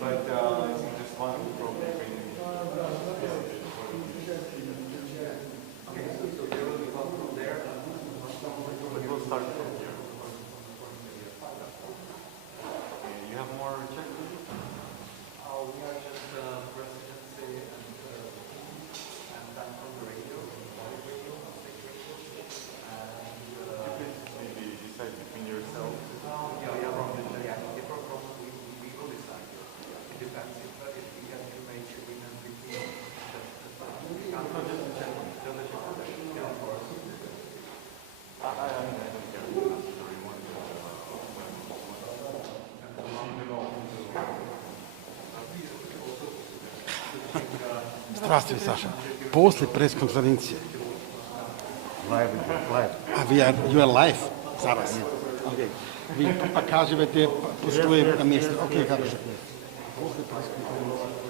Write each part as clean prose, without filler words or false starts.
but it's just one program. Okay, so there will be one from there. But we'll start from here. You have more check? We are just presidency and time from the radio, live radio, state radio, and maybe decide between yourself. Yeah, from the we will decide. It depends if we have to make agreement between just a check. Yeah, of course. I don't care. Здравствуй, Саша. После пресс-конференции. Live. You are live? Зараз. Okay. Ви покажете пустое место. Окей, хорошо. После пресс-конференции.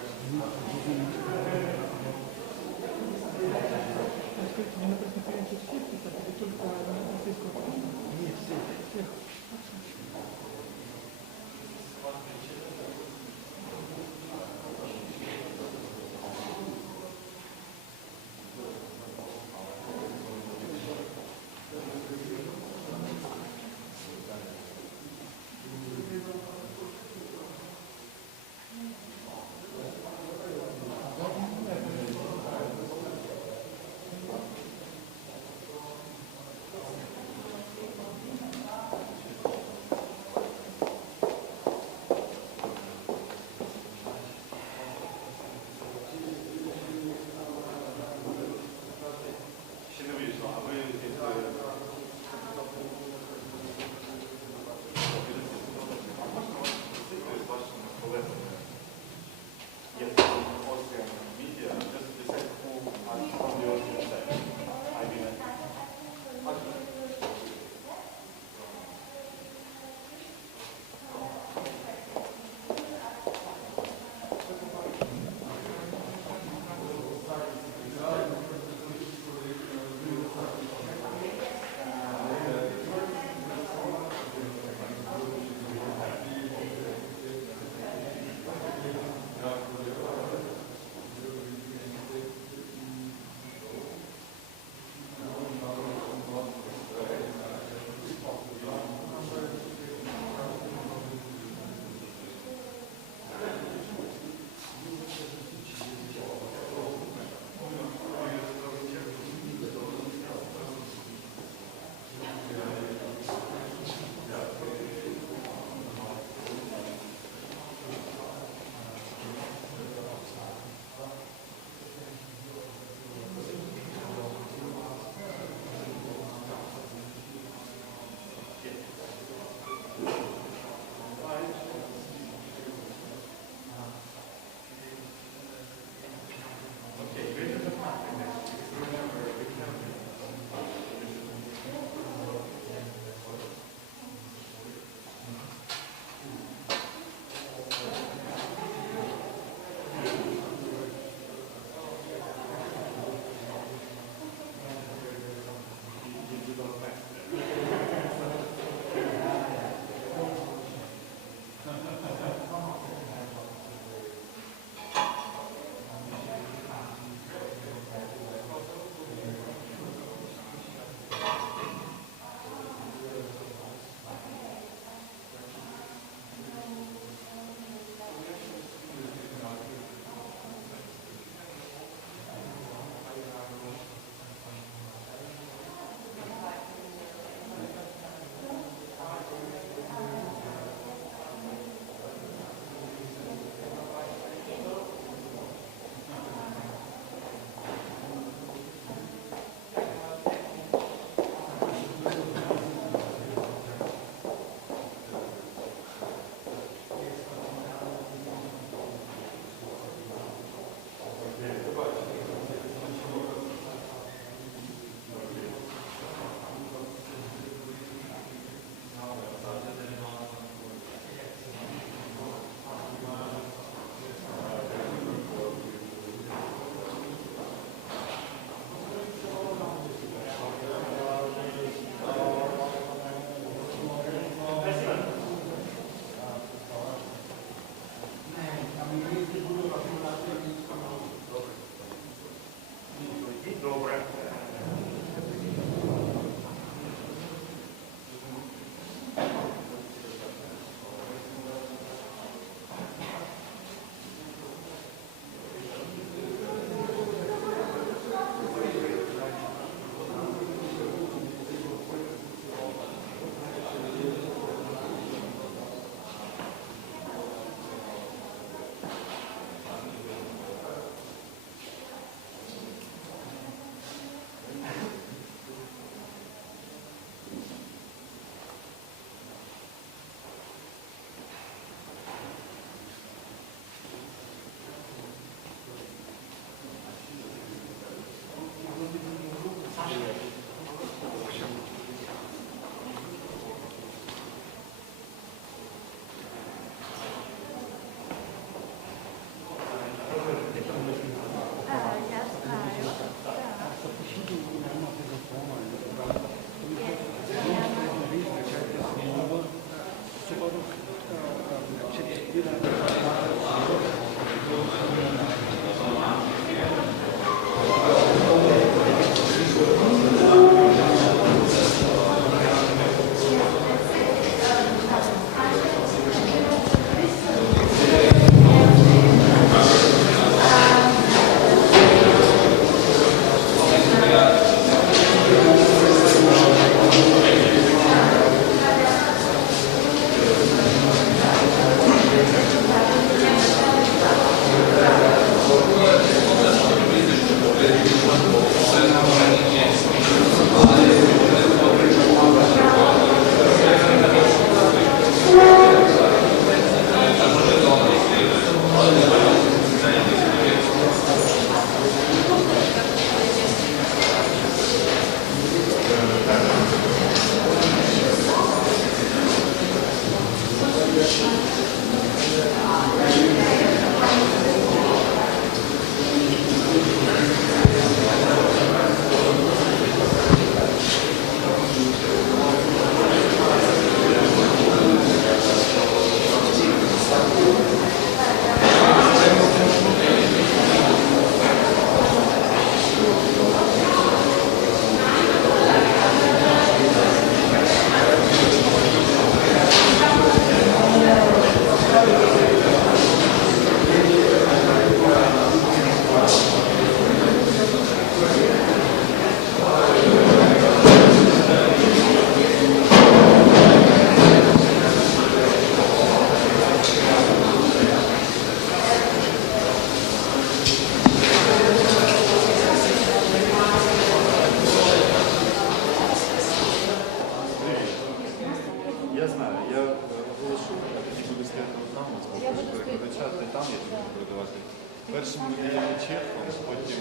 Першим є чехом, потім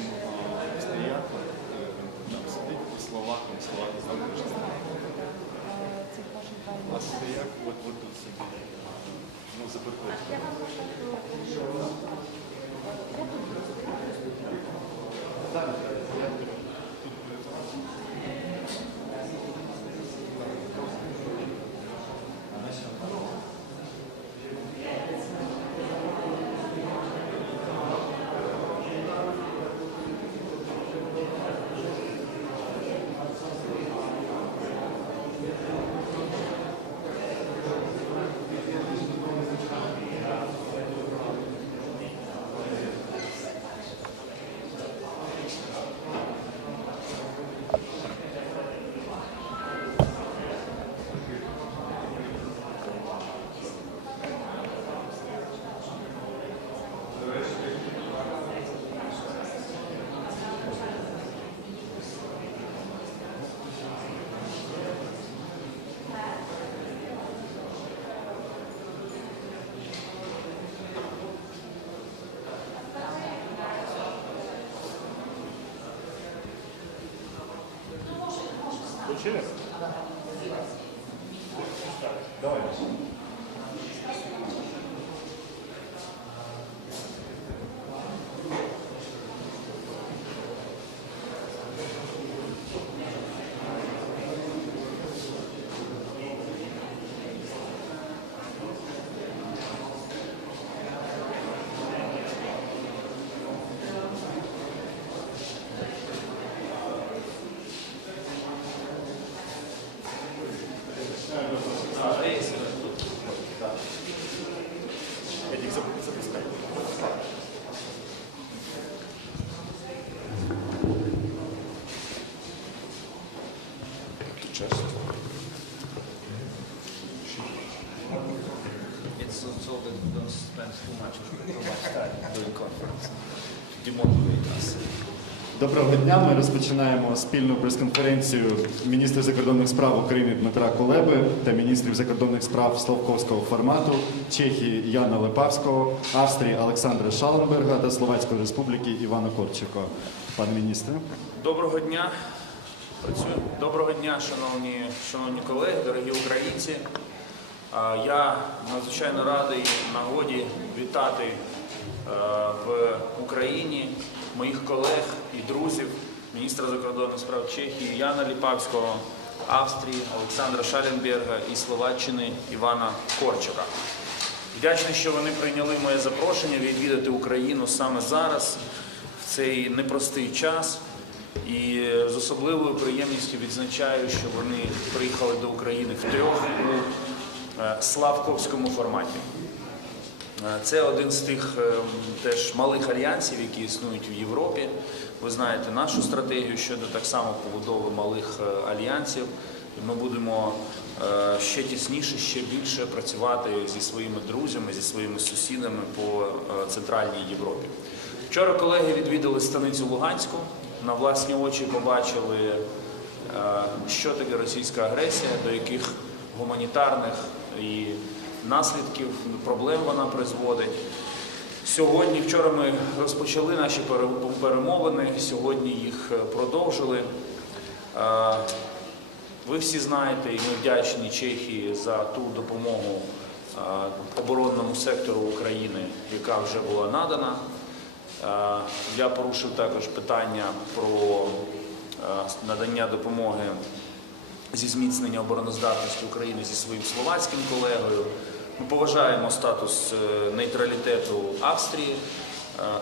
австріяком, там сидить словаком, словаки завжди. Австріяк от тут сидить. Ну, запитайте. Так, я тут. Получилось? Давай. It's so that we don't spend too much time doing conference. Demotivate us. Доброго дня. Ми розпочинаємо спільну прес-конференцію міністра закордонних справ України Дмитра Кулеби та міністрів закордонних справ словковського формату Чехії Яна Липавського, Австрії Олександра Шалленберга та Словацької Республіки Івана Корчака. Пан міністр. Доброго дня. Доброго дня, шановні колеги, дорогі українці. Я надзвичайно радий нагоді вітати в Україні моїх колег і друзів, міністра закордонних справ Чехії Яна Липавського, Австрії Олександра Шалленберга і Словаччини Івана Корчака. Вдячний, що вони прийняли моє запрошення відвідати Україну саме зараз, в цей непростий час. І з особливою приємністю відзначаю, що вони приїхали до України втрьох у славковському форматі. Це один з тих теж малих альянсів, які існують в Європі. Ви знаєте нашу стратегію щодо так само побудови малих альянсів. Ми будемо ще тісніше, ще більше працювати зі своїми друзями, зі своїми сусідами по Центральній Європі. Вчора колеги відвідали станицю Луганську, на власні очі побачили, що таке російська агресія, до яких гуманітарних і наслідків, проблем вона призводить. Сьогодні, вчора ми розпочали наші перемовини, сьогодні їх продовжили. Ви всі знаєте, і ми вдячні Чехії за ту допомогу оборонному сектору України, яка вже була надана. Я порушив також питання про надання допомоги зі зміцнення обороноздатності України зі своїм словацьким колегою. Ми поважаємо статус нейтралітету Австрії,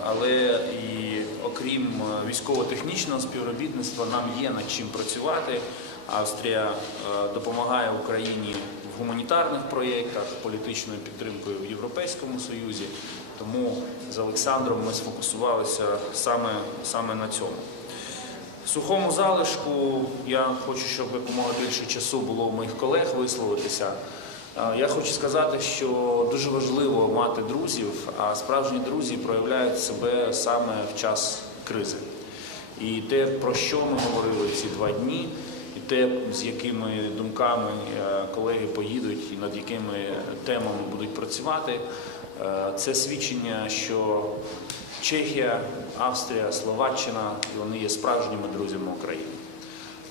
але і окрім військово-технічного співробітництва нам є над чим працювати. Австрія допомагає Україні в гуманітарних проєктах, політичною підтримкою в Європейському Союзі, тому з Олександром ми сфокусувалися саме на цьому. В сухому залишку я хочу, щоб якомога більше часу було у моїх колег висловитися. Я хочу сказати, що дуже важливо мати друзів, а справжні друзі проявляють себе саме в час кризи. І те, про що ми говорили ці 2 дні, і те, з якими думками колеги поїдуть і над якими темами будуть працювати, це свідчення, що Чехія, Австрія, Словаччина, вони є справжніми друзями України.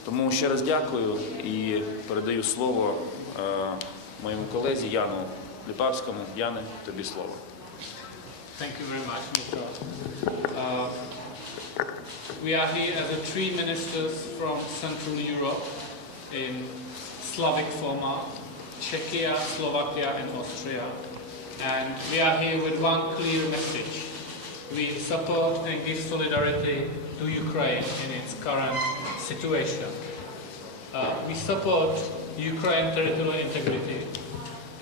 Тому ще раз дякую і передаю слово моєму колезі Яну Липавському. Яне, тобі слово. Thank you very much, Ministro. We are here as the 3 ministers from Central Europe in Slavic format, Czechia, Slovakia and Austria. And we are here with one clear message. We support and give solidarity to Ukraine in its current situation. We support Ukraine's territorial integrity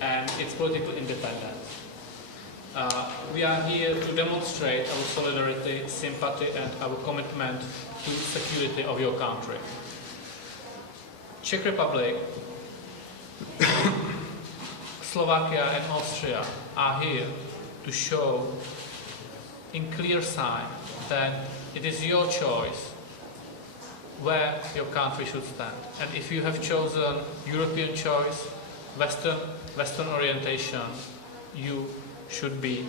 and its political independence. We are here to demonstrate our solidarity, sympathy and our commitment to security of your country. Czech Republic, Slovakia and Austria are here to show in clear sign that it is your choice where your country should stand. And if you have chosen European choice, Western orientation, you should be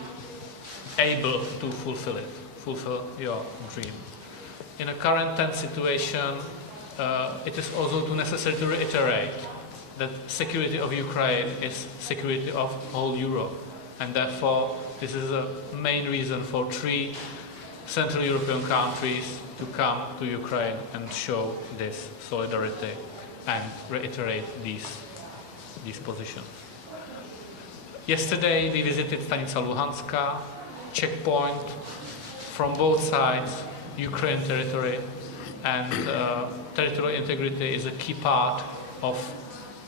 able to fulfill your dream. In a current tense situation, it is also necessary to reiterate that security of Ukraine is security of whole Europe, and therefore this is a main reason for 3 Central European countries to come to Ukraine and show this solidarity and reiterate these positions. Yesterday we visited Stanica Luhanska, checkpoint from both sides, Ukraine territory, and territorial integrity is a key part of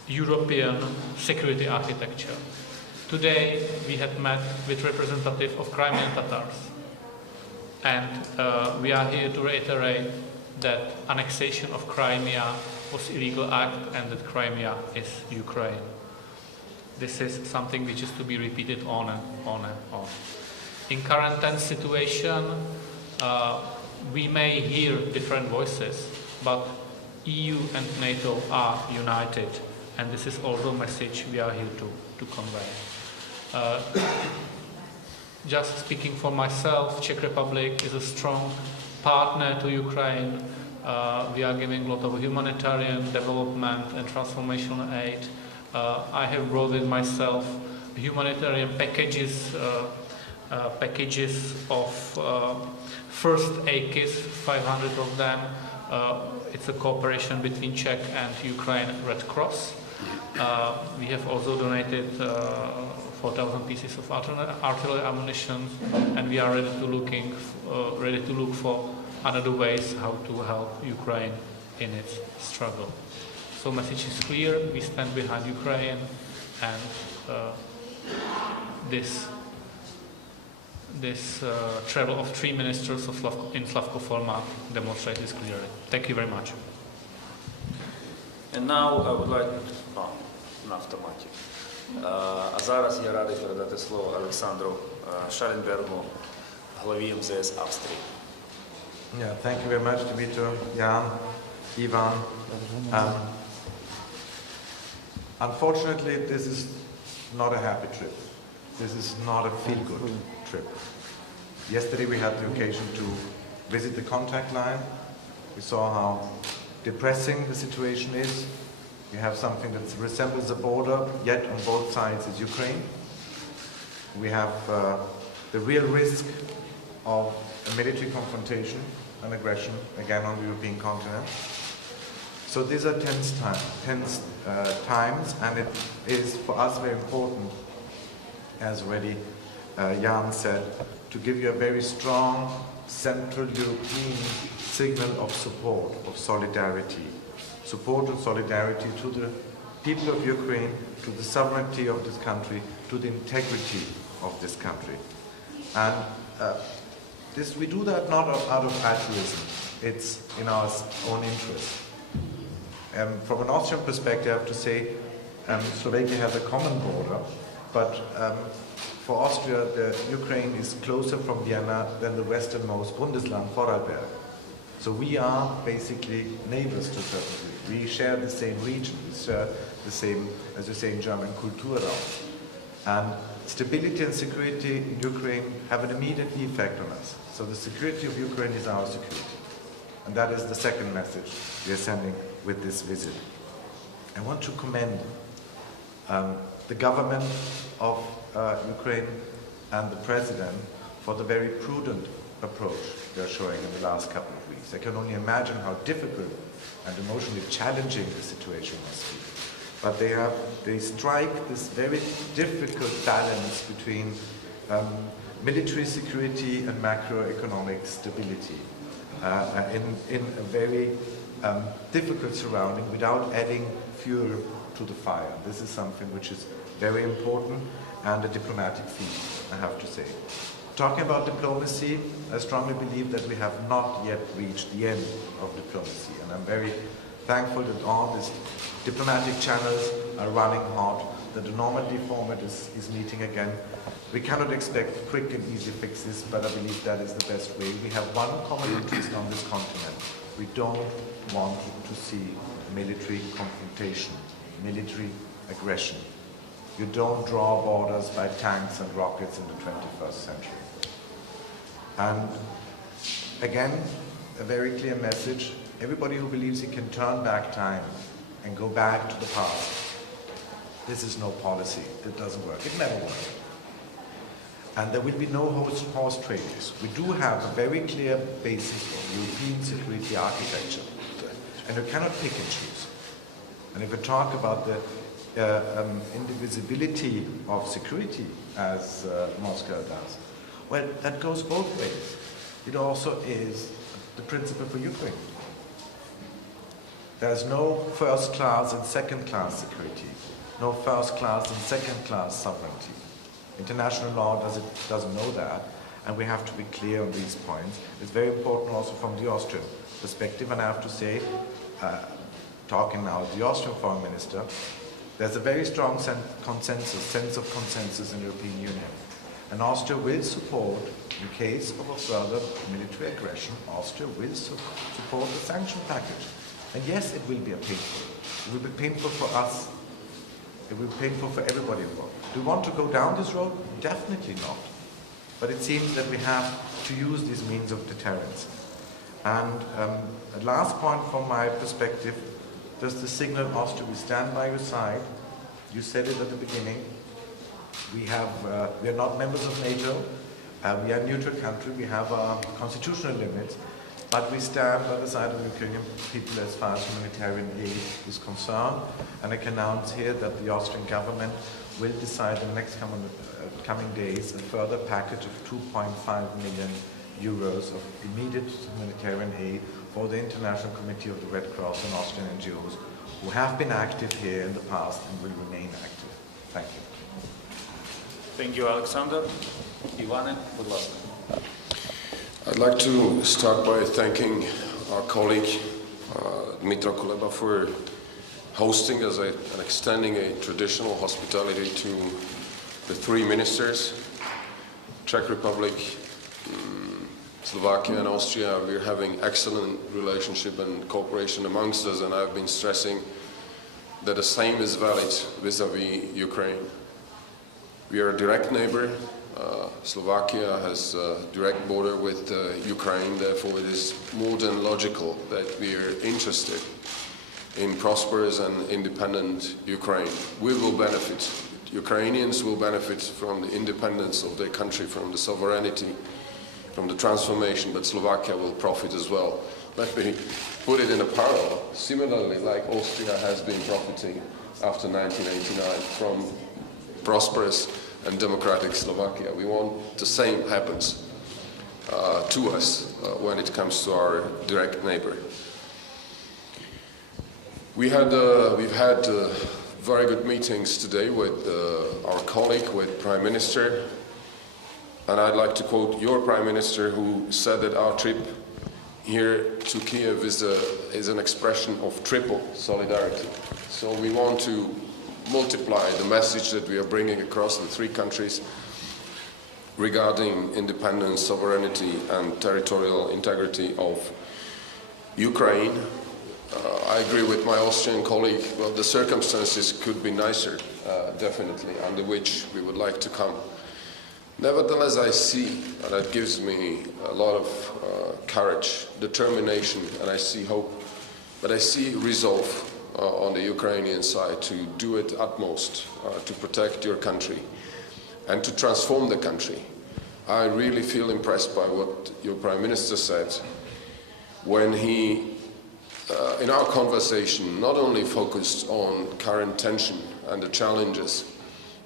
European security architecture. Today we had met with representatives of Crimean Tatars, and we are here to reiterate that annexation of Crimea was illegal act and that Crimea is Ukraine. This is something which is to be repeated on and on and on. In current tense situation, we may hear different voices, but EU and NATO are united, and this is also a message we are here to convey. Just speaking for myself, Czech Republic is a strong partner to Ukraine. We are giving a lot of humanitarian development and transformational aid. I have brought with myself humanitarian packages of first aid kits, 500 of them. It's a cooperation between Czech and Ukraine Red Cross. We have also donated 4,000 pieces of artillery ammunition, and we are ready to look for another ways how to help Ukraine in its struggle. So message is clear, we stand behind Ukraine, and this travel of 3 ministers in Slavko format demonstrates this clearly. Thank you very much. And now I would like на автоматі. А зараз я радий передати слово Олександру Schallenbergu, главі МЗС Австрії. Yeah, thank you very much, Dmytro, Jan, Ivan. Unfortunately, this is not a happy trip. This is not a feel-good trip. Yesterday we had the occasion to visit the contact line. We saw how depressing the situation is. We have something that resembles a border, yet on both sides is Ukraine. We have the real risk of a military confrontation and aggression again on the European continent. So these are tense times, and it is for us very important, as already Jan said, to give you a very strong Central European signal of support, of solidarity. Support and solidarity to the people of Ukraine, to the sovereignty of this country, to the integrity of this country. And we do that not out of altruism, it's in our own interest. From an Austrian perspective, I have to say Slovakia has a common border, but for Austria, Ukraine is closer from Vienna than the westernmost Bundesland, Vorarlberg. So we are basically neighbors to a certain degree. We share the same region, we share the same, as you say in German, Kulturraum. And stability and security in Ukraine have an immediate effect on us. So the security of Ukraine is our security. And that is the second message we are sending with this visit. I want to commend the government of Ukraine and the president for the very prudent approach they're showing in the last couple of weeks. I can only imagine how difficult and emotionally challenging the situation must be. But they strike this very difficult balance between military security and macroeconomic stability in a very difficult surrounding without adding fuel to the fire. This is something which is very important and a diplomatic feat, I have to say. Talking about diplomacy, I strongly believe that we have not yet reached the end of diplomacy, and I'm very thankful that all these diplomatic channels are running hot, that the Normandy format is meeting again. We cannot expect quick and easy fixes, but I believe that is the best way. We have one common interest on this continent. We don't want to see military confrontation, military aggression. You don't draw borders by tanks and rockets in the 21st century. And again, a very clear message. Everybody who believes he can turn back time and go back to the past, this is no policy. It doesn't work. It never worked. And there will be no horse traders. We do have a very clear basis of European security architecture. And you cannot pick and choose. And if we talk about the indivisibility of security, as Moscow does, well, that goes both ways. It also is the principle for Ukraine. There's no first-class and second-class security, no first-class and second-class sovereignty. International law doesn't know that, and we have to be clear on these points. It's very important also from the Austrian perspective, and I have to say, talking now with the Austrian foreign minister, there's a very strong sense of consensus in the European Union. And Austria will support, in case of a further military aggression, Austria will support the sanction package. And yes, it will be painful. It will be painful for us. It will be painful for everybody involved. Do we want to go down this road? Definitely not. But it seems that we have to use these means of deterrence. And the last point from my perspective, just the signal, Austria, we stand by your side. You said it at the beginning. We are not members of NATO. We are a neutral country. We have our constitutional limits. But we stand by the side of the Ukrainian people as far as humanitarian aid is concerned. And I can announce here that the Austrian government will decide in the next coming days a further package of 2.5 million euros of immediate humanitarian aid for the International Committee of the Red Cross and Austrian NGOs who have been active here in the past and will remain active. Thank you. Thank you, Alexander. Ivane, будь ласка. I'd like to start by thanking our colleague Dmytro Kuleba for hosting us and extending a traditional hospitality to the three ministers, Czech Republic, Slovakia and Austria. We're having excellent relationship and cooperation amongst us, and I've been stressing that the same is valid vis-à-vis Ukraine. We are a direct neighbor. Slovakia has a direct border with Ukraine, therefore it is more than logical that we are interested in prosperous and independent Ukraine. We will benefit. Ukrainians will benefit from the independence of their country, from the sovereignty, from the transformation, but Slovakia will profit as well. Let me put it in a parallel. Similarly, like Austria has been profiting after 1989 from prosperous and democratic Slovakia. We want the same happens to us when it comes to our direct neighbor. We've had very good meetings today with our colleague, with Prime Minister, and I'd like to quote your Prime Minister, who said that our trip here to Kiev is an expression of triple solidarity. So we want to multiply the message that we are bringing across the three countries regarding independence, sovereignty and territorial integrity of Ukraine. I agree with my Austrian colleague. Well, the circumstances could be nicer, definitely, under which we would like to come. Nevertheless, I see, and that gives me a lot of courage, determination, and I see hope, but I see resolve on the Ukrainian side to do it utmost to protect your country and to transform the country. I really feel impressed by what your Prime Minister said when he, in our conversation, not only focused on current tension and the challenges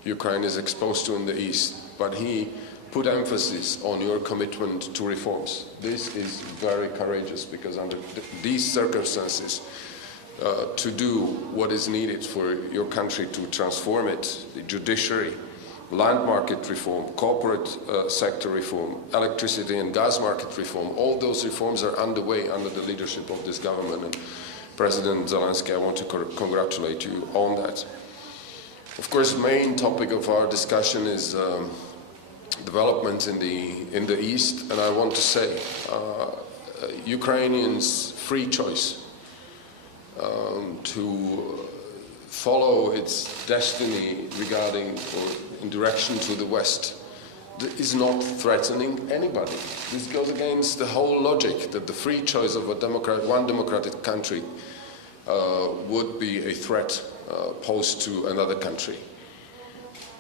Ukraine is exposed to in the East, but he put emphasis on your commitment to reforms. This is very courageous, because under these circumstances, to do what is needed for your country to transform it, the judiciary, land market reform, corporate sector reform, electricity and gas market reform, all those reforms are underway under the leadership of this government. And President Zelensky, I want to congratulate you on that. Of course, the main topic of our discussion is development in the East, and I want to say Ukrainians' free choice to follow its destiny regarding or in direction to the West is not threatening anybody. This goes against the whole logic that the free choice of one democratic country would be a threat posed to another country.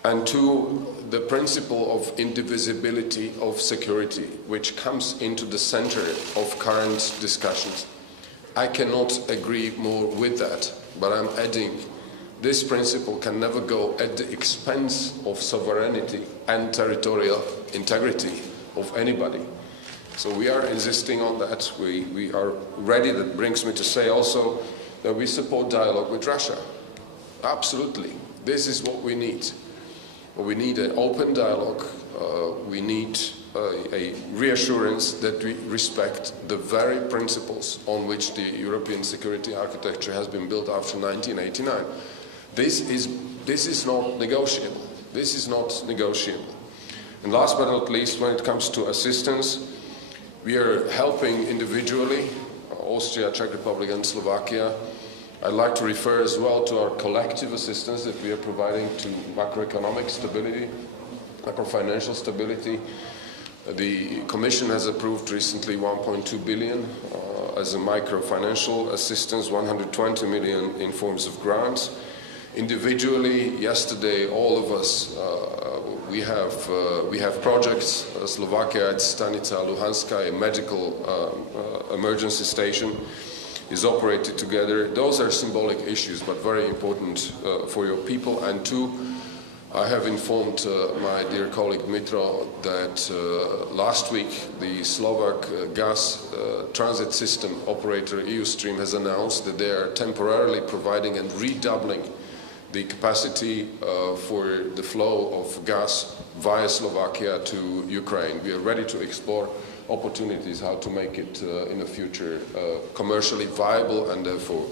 And to the principle of indivisibility of security, which comes into the center of current discussions. I cannot agree more with that, but I'm adding this principle can never go at the expense of sovereignty and territorial integrity of anybody. So we are insisting on that. We are ready. That brings me to say also that we support dialogue with Russia. Absolutely. This is what we need. We need an open dialogue. We need a reassurance that we respect the very principles on which the European security architecture has been built after 1989. This is not negotiable. This is not negotiable. And last but not least, when it comes to assistance, we are helping individually, Austria, Czech Republic and Slovakia. I'd like to refer as well to our collective assistance that we are providing to macroeconomic stability, macro-financial stability. The Commission has approved recently 1.2 billion as a micro-financial assistance, 120 million in forms of grants. Individually, yesterday, all of us, we have projects. Slovakia at Stanica Luhanska, a medical emergency station, is operated together. Those are symbolic issues, but very important for your people. And to I have informed my dear colleague Dmytro that last week the Slovak gas transit system operator EUStream has announced that they are temporarily providing and redoubling the capacity for the flow of gas via Slovakia to Ukraine. We are ready to explore opportunities how to make it in the future commercially viable and therefore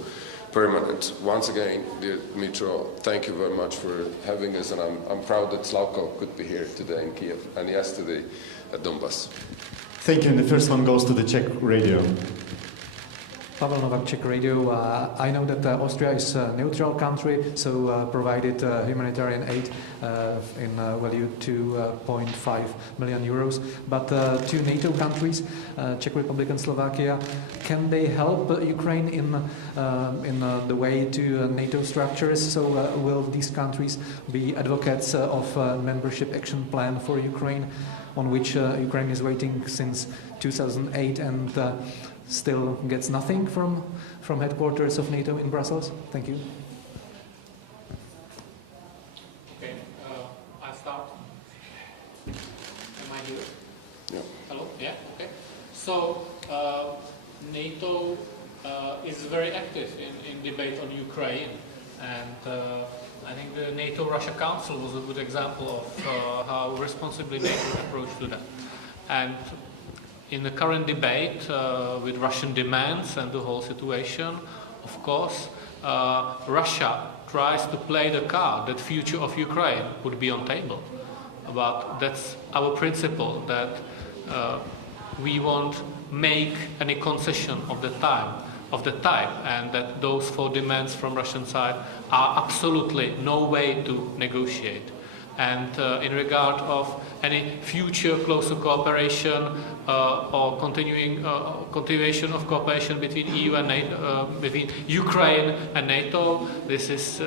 permanent. Once again, dear Dmytro, thank you very much for having us, and I'm proud that Slavko could be here today in Kiev and yesterday at Donbass. Thank you, and the first one goes to the Czech radio. Pavel Novak, Czech Radio. I know that Austria is a neutral country, so provided humanitarian aid in value 2.5 million euros. But two NATO countries, Czech Republic and Slovakia, can they help Ukraine in the way to NATO structures? So will these countries be advocates of a membership action plan for Ukraine, on which Ukraine is waiting since 2008 and still gets nothing from headquarters of NATO in Brussels? Thank you. Okay, I'll start. Am I here? Yeah. Hello? Yeah, okay. So, NATO is very active in debate on Ukraine, and I think the NATO-Russia Council was a good example of how responsibly NATO approached to that. And in the current debate with Russian demands and the whole situation, of course, Russia tries to play the card that future of Ukraine would be on table. But that's our principle, that we won't make any concession of the type, and that those four demands from Russian side are absolutely no way to negotiate. And in regard of any future closer cooperation or continuation of cooperation between EU and NATO, between Ukraine and NATO, this is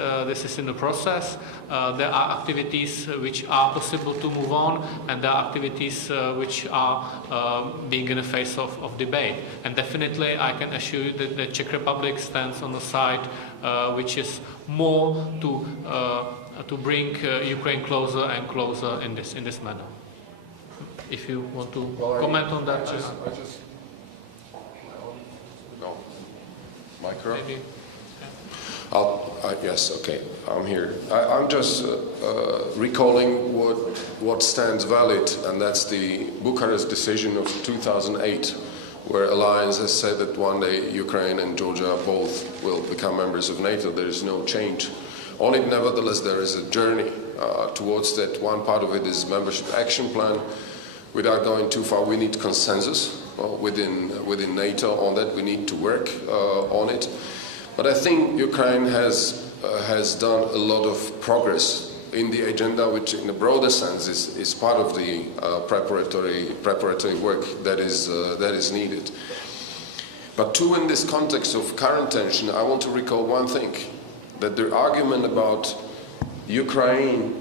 in the process. There are activities which are possible to move on, and there are activities which are being in the face of debate. And definitely, I can assure you that the Czech Republic stands on the side which is more to bring Ukraine closer and closer in this manner. If you want to comment on that, No. Micro? maybe. Yes, okay, I'm here. I'm just recalling what stands valid, and that's the Bucharest decision of 2008, where Alliance has said that one day Ukraine and Georgia both will become members of NATO. There is no change. On it, nevertheless, there is a journey towards that. One part of it is membership action plan. Without going too far, we need consensus within NATO on that. We need to work on it. But I think Ukraine has done a lot of progress in the agenda, which in a broader sense is part of the preparatory work that is needed. But too, in this context of current tension, I want to recall one thing, that the argument about Ukraine's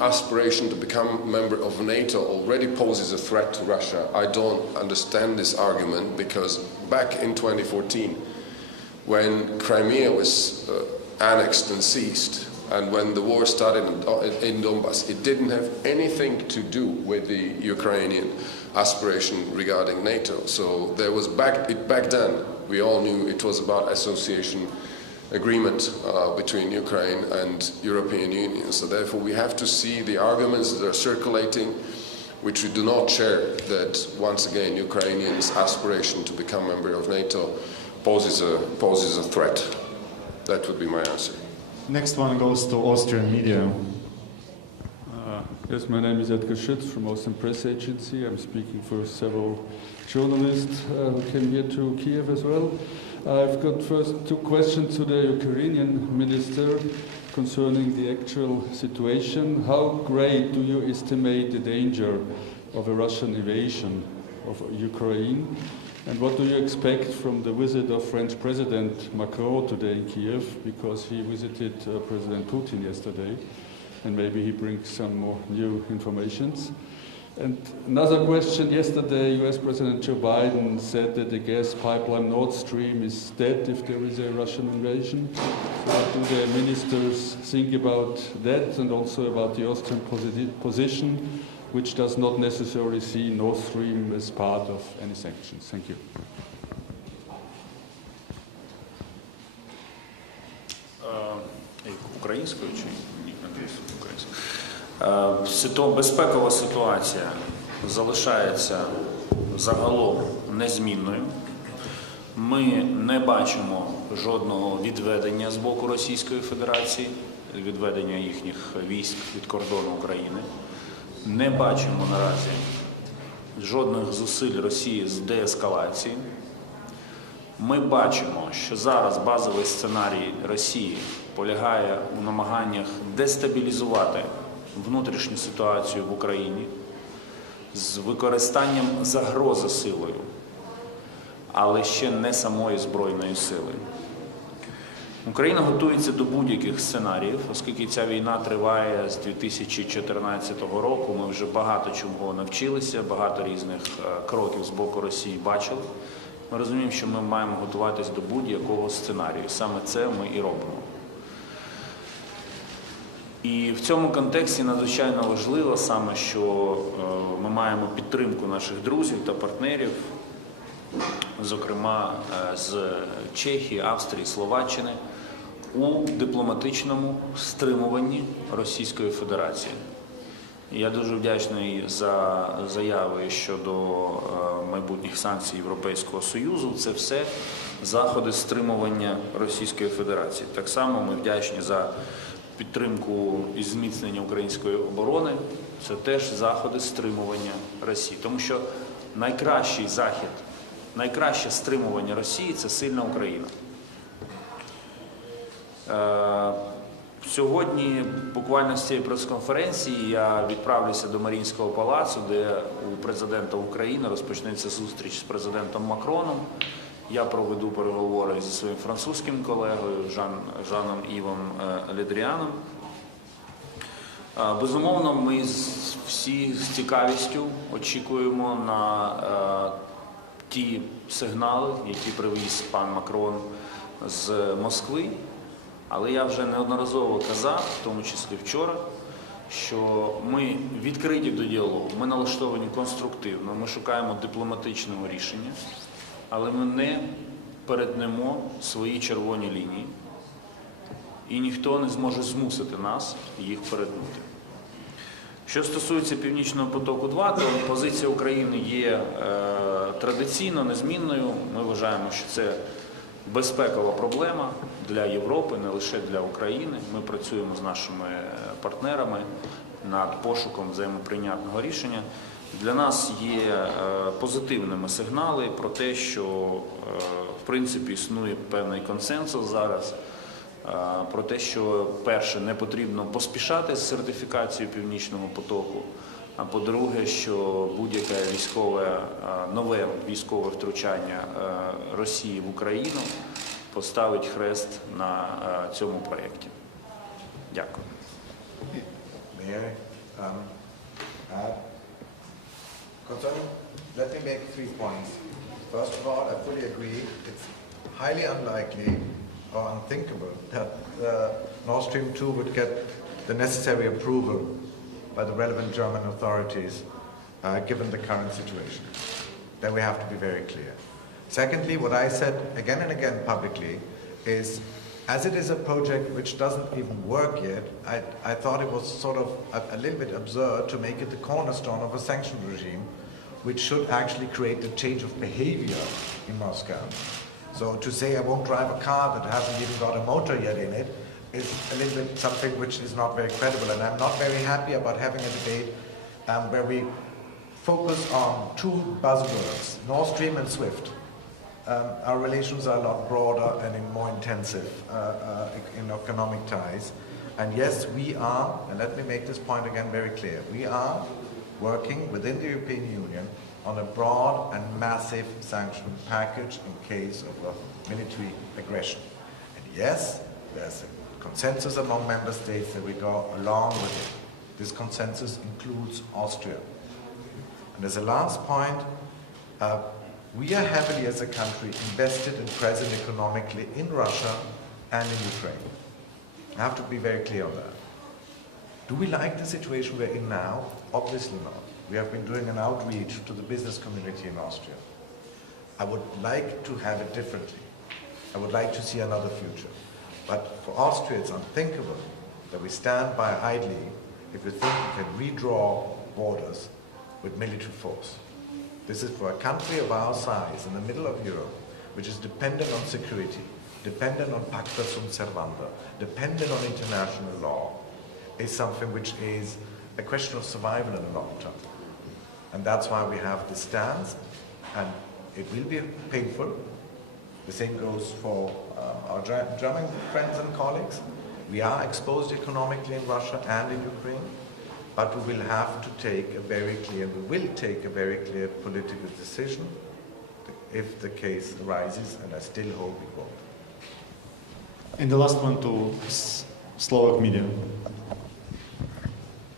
aspiration to become a member of NATO already poses a threat to Russia. I don't understand this argument, because back in 2014, when Crimea was annexed and seized, and when the war started in Donbass, it didn't have anything to do with the Ukrainian aspiration regarding NATO. So there was back then, we all knew it was about association agreement between Ukraine and European Union. So therefore we have to see the arguments that are circulating, which we do not share, that once again Ukrainians' aspiration to become a member of NATO poses a threat. That would be my answer. Next one goes to Austrian media. Yes, my name is Edgar Schütz from Austrian Press Agency. I'm speaking for several journalists who came here to Kiev as well. I've got first two questions to the Ukrainian minister concerning the actual situation. How great do you estimate the danger of a Russian invasion of Ukraine? And what do you expect from the visit of French President Macron today in Kiev, because he visited President Putin yesterday, and maybe he brings some more new informations. And another question, yesterday US President Joe Biden said that the gas pipeline Nord Stream is dead if there is a Russian invasion. So what do the ministers think about that, and also about the Austrian position, which does not necessarily see Nord Stream as part of any sanctions? Thank you. Українською чи ні? Українською. Безпекова ситуація залишається загалом незмінною. Ми не бачимо жодного відведення з боку Російської Федерації, відведення їхніх військ від кордону України. Не бачимо наразі жодних зусиль Росії з деескалації. Ми бачимо, що зараз базовий сценарій Росії полягає у намаганнях дестабілізувати внутрішню ситуацію в Україні з використанням загрози силою, але ще не самої збройної сили. Україна готується до будь-яких сценаріїв, оскільки ця війна триває з 2014 року. Ми вже багато чого навчилися, багато різних кроків з боку Росії бачили. Ми розуміємо, що ми маємо готуватись до будь-якого сценарію. Саме це ми і робимо. І в цьому контексті надзвичайно важливо саме, що ми маємо підтримку наших друзів та партнерів, зокрема з Чехії, Австрії, Словаччини, у дипломатичному стримуванні Російської Федерації. Я дуже вдячний за заяви щодо майбутніх санкцій Європейського Союзу. Це все заходи стримування Російської Федерації. Так само ми вдячні за підтримку і зміцнення української оборони. Це теж заходи стримування Росії. Тому що найкращий захід, найкраще стримування Росії – це сильна Україна. Сьогодні, буквально з цієї прес-конференції, я відправлюся до Маріїнського палацу, де у президента України розпочнеться зустріч з президентом Макроном. Я проведу переговори зі своїм французьким колегою Жаном Івом Ледріаном. Безумовно, ми всі з цікавістю очікуємо на ті сигнали, які привіз пан Макрон з Москви. Але я вже неодноразово казав, в тому числі вчора, що ми відкриті до діалогу, ми налаштовані конструктивно, ми шукаємо дипломатичного рішення, але ми не перетнемо свої червоні лінії, і ніхто не зможе змусити нас їх перетнути. Що стосується Північного потоку-2, то позиція України є традиційно незмінною. Ми вважаємо, що це безпекова проблема для Європи, не лише для України. Ми працюємо з нашими партнерами над пошуком взаємоприйнятного рішення. Для нас є позитивними сигнали про те, що в принципі існує певний консенсус зараз, про те, що, перше, не потрібно поспішати з сертифікацією Північного потоку, а по-друге, що будь-яке нове військове втручання Росії в Україну поставить хрест на цьому проєкті. Дякую. Let me make 3 points. First of all, I fully agree. It's highly unlikely or unthinkable that Nord Stream 2 would get the necessary approval by the relevant German authorities, given the current situation. Then we have to be very clear. Secondly, what I said again and again publicly is, as it is a project which doesn't even work yet, I thought it was sort of a little bit absurd to make it the cornerstone of a sanction regime, which should actually create a change of behavior in Moscow. So to say I won't drive a car that hasn't even got a motor yet in it is a little bit something which is not very credible. And I'm not very happy about having a debate where we focus on 2 buzzwords, Nord Stream and SWIFT. Our relations are a lot broader and more intensive in economic ties. And yes, we are, and let me make this point again very clear, we are working within the European Union on a broad and massive sanction package in case of a military aggression. And yes, there's a consensus among member states that we go along with it. This consensus includes Austria. And as a last point, we are heavily as a country invested and present economically in Russia and in Ukraine. I have to be very clear on that. Do we like the situation we're in now? Obviously not. We have been doing an outreach to the business community in Austria. I would like to have it differently. I would like to see another future. But for Austria, it's unthinkable that we stand by idly if we think we can redraw borders with military force. This is for a country of our size in the middle of Europe, which is dependent on security, dependent on pacta sunt servanda, dependent on international law, is something which is a question of survival in the long term. And that's why we have this stance, and it will be painful. The same goes for our German friends and colleagues. We are exposed economically in Russia and in Ukraine, but we will have to take a very clear, political decision if the case arises, and I still hope it won't. And the last one to Slovak media.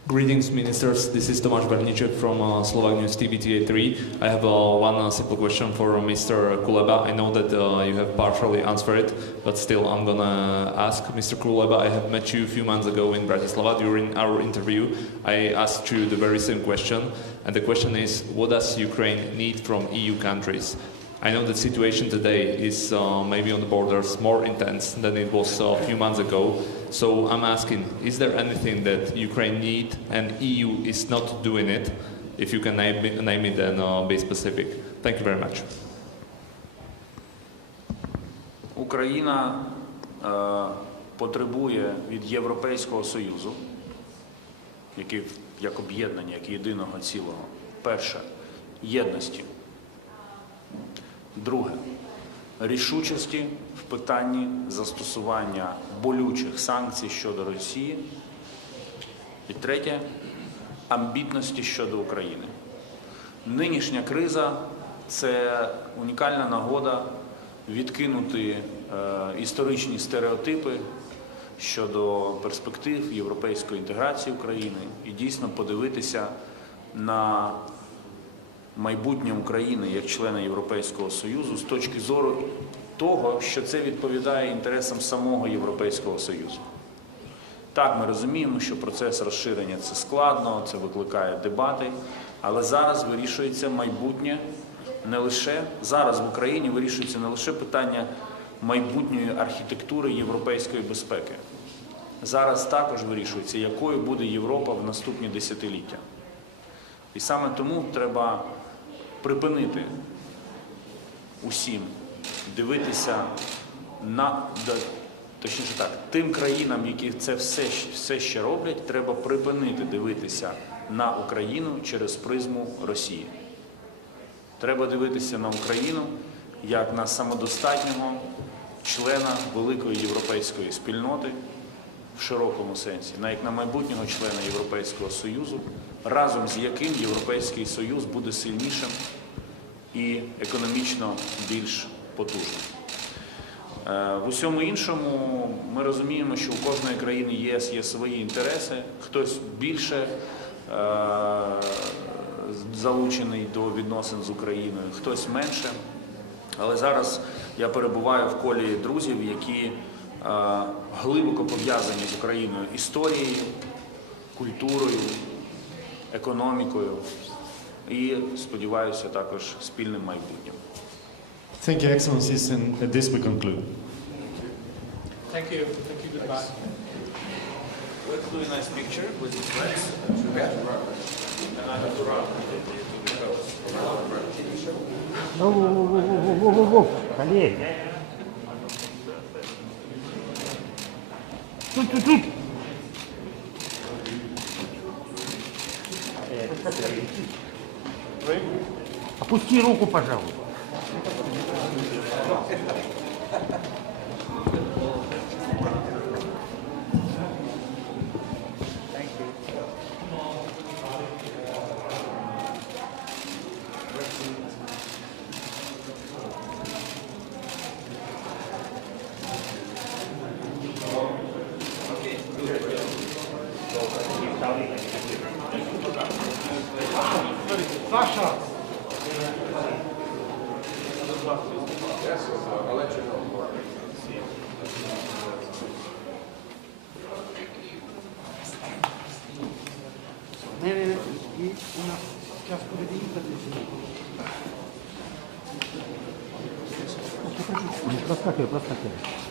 Greetings, ministers. This is Tomáš Berniček from Slovak News TV TA3. I have one simple question for Mr. Kuleba. I know that you have partially answered it, but still I'm gonna ask. Mr. Kuleba, I have met you a few months ago in Bratislava. During our interview, I asked you the very same question, and the question is, what does Ukraine need from EU countries? I know the situation today is maybe on the borders more intense than it was a few months ago. So I'm asking, is there anything that Ukraine needs and EU is not doing it? If you can name it and be specific. Thank you very much. Україна потребує від Європейського Союзу, який як об'єднання, як єдиного цілого. Перше – єдності. Друге – рішучості в питанні застосування болючих санкцій щодо Росії. І третє – амбітності щодо України. Нинішня криза – це унікальна нагода відкинути історичні стереотипи щодо перспектив європейської інтеграції України і дійсно подивитися на майбутнє України як члена Європейського Союзу з точки зору того, що це відповідає інтересам самого Європейського Союзу. Так, ми розуміємо, що процес розширення – це складно, це викликає дебати, але зараз вирішується майбутнє не лише, зараз в Україні вирішується не лише питання майбутньої архітектури європейської безпеки. Зараз також вирішується, якою буде Європа в наступні десятиліття. І саме тому треба припинити усім дивитися на, точніше так, тим країнам, які це все ще роблять, треба припинити дивитися на Україну через призму Росії. Треба дивитися на Україну як на самодостатнього члена великої європейської спільноти в широкому сенсі, як на майбутнього члена Європейського Союзу, разом з яким Європейський Союз буде сильнішим і економічно більш потужним. В усьому іншому ми розуміємо, що у кожної країни ЄС є свої інтереси, хтось більше залучений до відносин з Україною, хтось менше. Але зараз я перебуваю в колі друзів, які глибоко пов'язані з Україною історією, культурою, економікою і, сподіваюся, також спільним майбутнім. Thank you, Excellencies, and at this we conclude. Thank you. Thank you. Goodbye. Let's do a nice picture with the friends. And I have to run. Коллеги. Тут. Опусти руку, пожалуйста. Sorry. Sasha. Yes, I'll let you know. Ne, i u nas čas bude internet. Проскакивай.